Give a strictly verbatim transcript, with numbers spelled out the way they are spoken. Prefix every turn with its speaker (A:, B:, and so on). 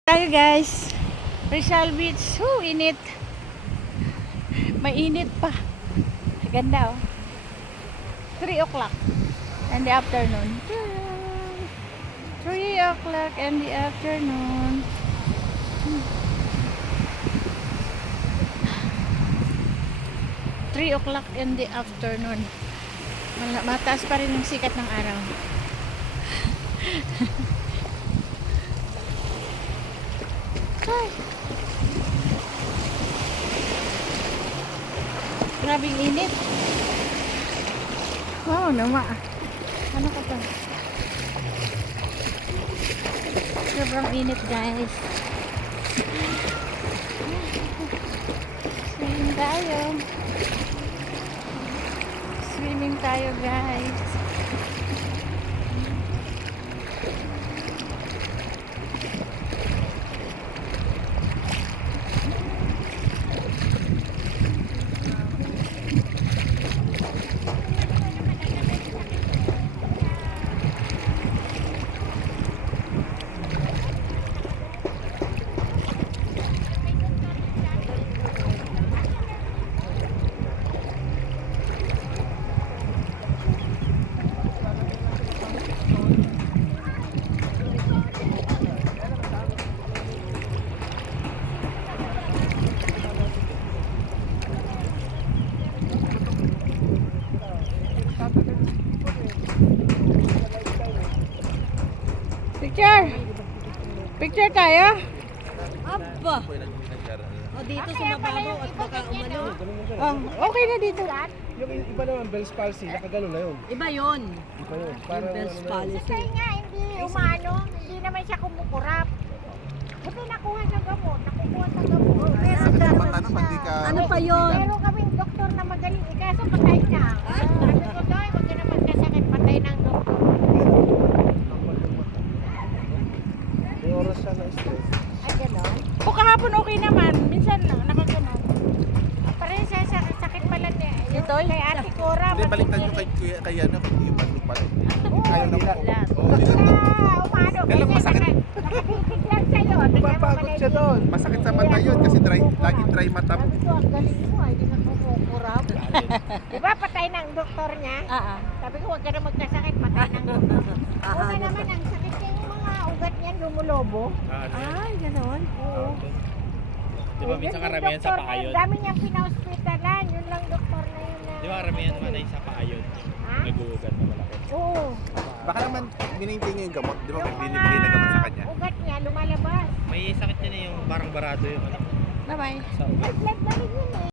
A: Tayo guys, Rizal Beach. Woo, init. Mainit pa. Ganda oh. three o'clock in the afternoon. three o'clock in the afternoon. three o'clock in the afternoon. Mataas pa rin yung sikat ng araw. Ay. Grabing init. Wow, nama. Ano ka to? Sobrang init, guys. Swimming tayo. Swimming tayo, guys. Picture! Picture tayo?
B: Aba! O dito sa mababaw at baka umano.
A: Oh, okay na dito.
C: Yung iba naman, Bell's palsy, nakagano na yun.
B: Iba yun.
C: Iba yun. Parang
B: Bell's
C: ano na yun.
B: palsy.
D: Kasi nga, hindi umano, hindi naman siya kumukurap. Buti nakuha sa gamot, nakukuha sa gamot. Pero
E: Sakit sa mata nun, pag di ka...
B: Ano pa yun?
D: Meron kaming doktor na magaling, ikaso patay na. Sabi ko, Doy, huwag ka naman kasakit, patay ng doktor.
C: May oras siya na stress.
D: Ay, gano'n?
A: O kahapon okay naman. Minsan lang, nakaganon.
D: Parang sa sakit, sakit pala niya. Yung
A: Ito'y?
D: kay Ate Cora.
E: Hindi, baliktad nyo kay kuya, kay ano, kay kuya Bandok pala. Ayaw na po.
A: Lahat.
E: Oo, nilang na.
D: Ah, umano.
E: Kailan
D: Kasi
E: masakit?
D: naka- Nakapitik lang sa'yo.
C: Papagod siya doon.
E: Masakit sa mata yun kasi dry, laging dry mata mo.
D: Sabi ko, ang galing mo, hindi ka kumukurap. Diba patay na ang doktor niya?
A: Ah, ah.
D: Sabi ko, huwag ka na magkasakit, patay ng doktor. Una naman, ang sakit niya yung mga ugat niya lumulobo.
A: Ay, ganon.
D: Oo.
F: Di ba
D: Eh,
F: minsan
D: yun yung
F: karamihan sa
D: doktor
F: paa
D: na
F: yun?
D: yun. Dami niyang pina-hospitalan, yun lang doktor na yun na.
F: Di ba karamihan naman ay sa paa yun?
D: Ha?
F: Nag-uugat na malaki.
D: Oo.
E: Baka naman, binaintain niya yung gamot. Di ba may
D: Yung
E: binibigay na gamot sa kanya?
D: ugat niya lumalabas.
F: May sakit yun eh, yung parang barado yung ano
A: Bye-bye.
F: sa ugat.
D: Naglag na rin yun eh.